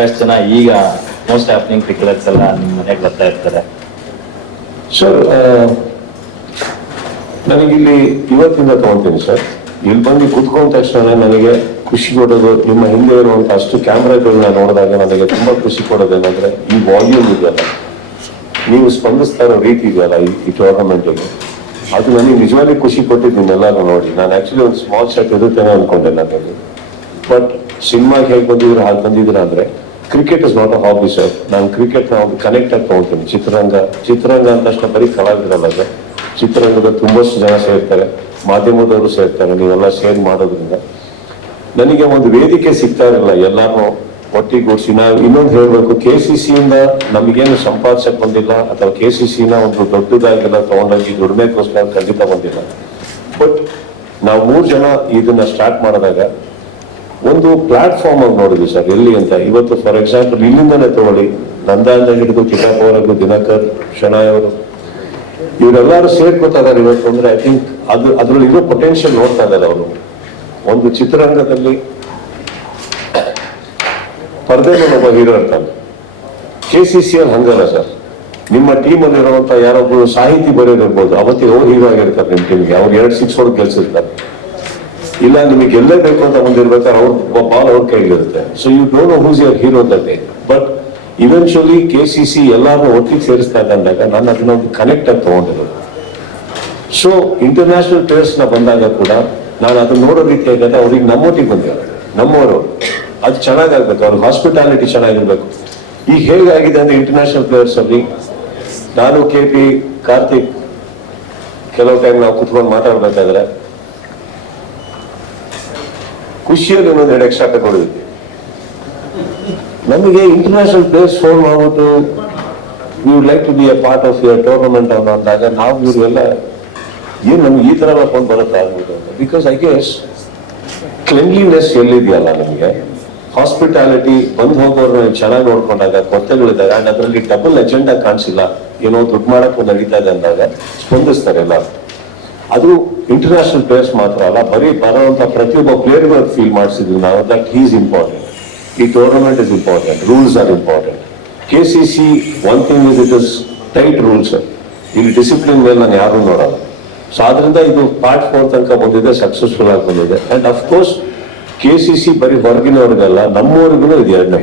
ಸಾಕಷ್ಟು ಜನ ಈಗ ಮೋಸ್ಟ್ ಹ್ಯಾಪ್ನಿಂಗ್ ಕ್ರಿಕೆಟರ್ಸ್ ಎಲ್ಲ ನಿಮ್ಮ ಮನೆಗೆ ಬರ್ತಾ ಇರ್ತಾರೆ. ಸರ್, ನನಗಿಲ್ಲಿ ಇವತ್ತಿಂದ ತಗೊಂತೀನಿ ಸರ್. ಇಲ್ಲಿ ಬಂದು ಕುತ್ಕೊಂಡ ತಕ್ಷಣ ನನಗೆ ಖುಷಿ ಕೊಡೋದು, ನಿಮ್ಮ ಹಿಂದೆ ಇರುವಂತ ಅಷ್ಟು ಕ್ಯಾಮ್ರಾಗಳನ್ನ ನೋಡಿದಾಗ ನನಗೆ ತುಂಬಾ ಖುಷಿ ಕೊಡೋದೇನಂದ್ರೆ ಈ ವಾಲ್ಯೂಮ್ ಇದೆಯಲ್ಲ, ನೀವು ಸ್ಪಂದಿಸ್ತಾ ಇರೋ ರೀತಿ ಇದೆಯಲ್ಲ ಈ ಟೂರ್ನಮೆಂಟಿಗೆ, ಅದು ನನಗೆ ನಿಜವಾಗಿ ಖುಷಿ ಕೊಟ್ಟಿದ್ದೀನಿ ಎಲ್ಲರೂ ನೋಡಿ. ನಾನು ಆಕ್ಚುಲಿ ಒಂದು ಸ್ಮಾಲ್ ಶರ್ಟ್ ಇರುತ್ತೇನೆ ಅನ್ಕೊಂಡೆ ನನಗೆ. ಬಟ್ ಸಿನಿಮಾಗೆ ಹೇಗೆ ಬಂದಿದ್ರು ಹಾಗೆ ಬಂದಿದ್ರ ಅಂದ್ರೆ cricket is not a hobby sir. ನಾನು ಕ್ರಿಕೆಟ್ ನ ಒಂದು ಕನೆಕ್ಟ್ ಆಗಿ ತಗೊಳ್ತೀನಿ. ಚಿತ್ರರಂಗ ಅಂತ ತಕ್ಷಣ ಬರೀ ಕಲಾವಿದರಲ್ಲ ಸರ್, ಚಿತ್ರರಂಗದ ತುಂಬಷ್ಟು ಜನ ಸೇರ್ತಾರೆ, ಮಾಧ್ಯಮದವರು ಸೇರ್ತಾರೆ. ನೀವೆಲ್ಲ ಶೇರ್ ಮಾಡೋದ್ರಿಂದ ನನಗೆ ಒಂದು ವೇದಿಕೆ ಸಿಗ್ತಾ ಇರಲ್ಲ ಎಲ್ಲಾರು ಒಟ್ಟಿಗೂಡಿಸಿ. ನಾವು ಇನ್ನೊಂದು ಹೇಳ್ಬೇಕು, KCC ಇಂದ ನಮಗೇನು ಸಂಪಾದಿಸಕ್ ಬಂದಿಲ್ಲ, ಅಥವಾ KCC ನ ಒಂದು ದೊಡ್ಡದಾಗೆಲ್ಲ ತಗೊಂಡೋಗಿ ದುಡಿಮೆಗೋಸ್ಕರ ಖಂಡಿತ ಬಂದಿಲ್ಲ. ಬಟ್ ನಾವು 3 ಜನ ಇದನ್ನ ಸ್ಟಾರ್ಟ್ ಮಾಡಿದಾಗ ಒಂದು ಪ್ಲಾಟ್ಫಾರ್ಮ್ ಆಗಿ ನೋಡಿದ್ವಿ ಸರ್. ಎಲ್ಲಿ ಅಂತ ಇವತ್ತು ಫಾರ್ ಎಕ್ಸಾಂಪಲ್ ಇಲ್ಲಿಂದನೇ ತಗೊಳ್ಳಿ, ನಂದಾಂದ ಹಿಡಿದು ಕಿತಾಪವರೆಗೂ, ದಿನಕರ್, ಶನಾಯ್ ಅವರು, ಇವರೆಲ್ಲರೂ ಸೇರ್ಕೋತಾ ಇದಾರೆ ಇವತ್ತು. ಅಂದ್ರೆ ಐ ಥಿಂಕ್ ಅದ್ರಲ್ಲಿ ಇರೋ ಪೊಟೆನ್ಶಿಯಲ್ ನೋಡ್ತಾ ಇದ್ದಾರೆ ಅವರು. ಒಂದು ಚಿತ್ರರಂಗದಲ್ಲಿ ಪರ್ದೆ ಮೇಲೆ ಒಬ್ಬ ಹೀರೋ ಇರ್ತಾನೆ. KCC ಅಲ್ಲಿ ಹಂಗಲ್ಲ ಸರ್. ನಿಮ್ಮ ಟೀಮ್ ಅಲ್ಲಿ ಇರುವಂತ ಯಾರೊಬ್ರು ಸಾಹಿತಿ ಬರೆಯೋದಿರ್ಬೋದು, ಅವತ್ತಿಗೆ ಅವ್ರು ಹೀರೋ ಆಗಿರ್ತಾರೆ. ನಿಮ್ಮ ಟೀಮ್ಗೆ ಅವ್ರು 2 6 ಹೊಡೆದು ಗೆಲ್ಸಿರ್ತಾರೆ. ಇಲ್ಲ ನಿಮಗೆ ಗೆಲ್ಲೇ ಬೇಕು ಅಂತ ಬಂದಿರ್ಬೇಕಾದ್ರೆ ಅವ್ರ ಬಾಲ್ ಅವ್ರ ಕೈಲಿರುತ್ತೆ. So you don't know who's your hero that day. But eventually KCC ಎಲ್ಲಾರನ್ನೂ ಒಟ್ಟಿಗೆ ಸೇರಿಸ್ತಾ ಇದ್ದಾಗ ನಾನು ಅದನ್ನ ಒಂದು ಕನೆಕ್ಟ್ ಆಗಿ ತಗೊಂಡಿರೋದು. ಸೊ ಇಂಟರ್ನ್ಯಾಷನಲ್ ಪ್ಲೇಯರ್ಸ್ ನ ಬಂದಾಗ ಕೂಡ ನಾನು ಅದನ್ನ ನೋಡೋ ರೀತಿ ಆಗಿದೆ, ಅವ್ರಿಗೆ ನಮ್ಮೊಟ್ಟಿಗೆ ಬಂದಿದ್ದಾರೆ, ನಮ್ಮವರು. ಅದು ಚೆನ್ನಾಗಾಗ್ಬೇಕು, ಅವ್ರ ಹಾಸ್ಪಿಟಾಲಿಟಿ ಚೆನ್ನಾಗಿರ್ಬೇಕು. ಈಗ ಹೇಗಾಗಿದೆ ಅಂದ್ರೆ ಇಂಟರ್ನ್ಯಾಷನಲ್ ಪ್ಲೇಯರ್ಸ್ ಅಲ್ಲಿ ನಾನು KP, ಕಾರ್ತಿಕ್ ಕೆಲವು ಟೈಮ್ ನಾವು ಕುತ್ಕೊಂಡು ಮಾತಾಡ್ಬೇಕಾದ್ರೆ ಖುಷಿಯಲ್ಲಿ ಇನ್ನೊಂದು 2 ಎಕ್ಸ್ಟ್ರಾ ತಗೊಂಡಿದ್ವಿ. ನಮಗೆ ಇಂಟರ್ನ್ಯಾಷನಲ್ ಪ್ಲೇಯರ್ಸ್ ಫೋನ್ ಮಾಡ್ಬಿಟ್ಟು you would like to be a part of your tournament ಅಂತ ಅಂದಾಗ ನಾವು ಇವರೆಲ್ಲ ಏನ್ ನಮ್ಗೆ ಈ ತರ ಎಲ್ಲ ಫೋನ್ ಬರುತ್ತೆ ಆಗ್ಬಿಟ್ಟು ಅಂತ. ಬಿಕಾಸ್ ಐ ಗೆಸ್ ಕ್ಲೆನ್ಲಿನೆಸ್ ಎಲ್ಲಿದೆಯಲ್ಲ, ನಮಗೆ ಹಾಸ್ಪಿಟಾಲಿಟಿ, ಬಂದು ಹೋಗೋರ್ನ ಚೆನ್ನಾಗಿ ನೋಡ್ಕೊಂಡಾಗ, ಕೊರತೆಗಳಿದ್ದಾಗ, ಅಂಡ್ ಅದರಲ್ಲಿ ಡಬಲ್ ಅಜೆಂಡಾ ಕಾಣಿಸಿಲ್ಲ, ಏನೋ ದುಡ್ಡು ಮಾಡಕ್ಕೆ ನಡೀತಾ ಇದೆ ಅಂದಾಗ ಸ್ಪಂದಿಸ್ತಾರೆ ಎಲ್ಲ. ಅದು ಇಂಟರ್ನ್ಯಾಷನಲ್ ಪ್ಲೇಯರ್ಸ್ ಮಾತ್ರ ಅಲ್ಲ, ಬರೀ ಬರುವಂತ ಪ್ರತಿಯೊಬ್ಬ ಪ್ಲೇಯರ್ಗೂ ಫೀಲ್ ಮಾಡಿಸಿದ್ವಿ ನಾವು ದಟ್ ಹಿ ಈಸ್ ಇಂಪಾರ್ಟೆಂಟ್, ಈ tournament is important, rules are important. KCC one thing is it is tight rules. ಇಲ್ಲಿ ಡಿಸಿಪ್ಲಿನ್ ಮೇಲೆ ನಾನು ಯಾರು ನೋಡಲ್ಲ. ಸೊ ಆದ್ರಿಂದ ಇದು ಪಾರ್ಟ್ 4 ತನಕ ಬಂದಿದೆ, ಸಕ್ಸಸ್ಫುಲ್ ಆಗಿ ಬಂದಿದೆ. ಅಂಡ್ ಅಫ್ಕೋರ್ಸ್ KCC ಬರೀ ಹೊರಗಿನವ್ರಿಗಲ್ಲ, ನಮ್ಮವ್ರಿಗೂ ಇದು 2ನೇ.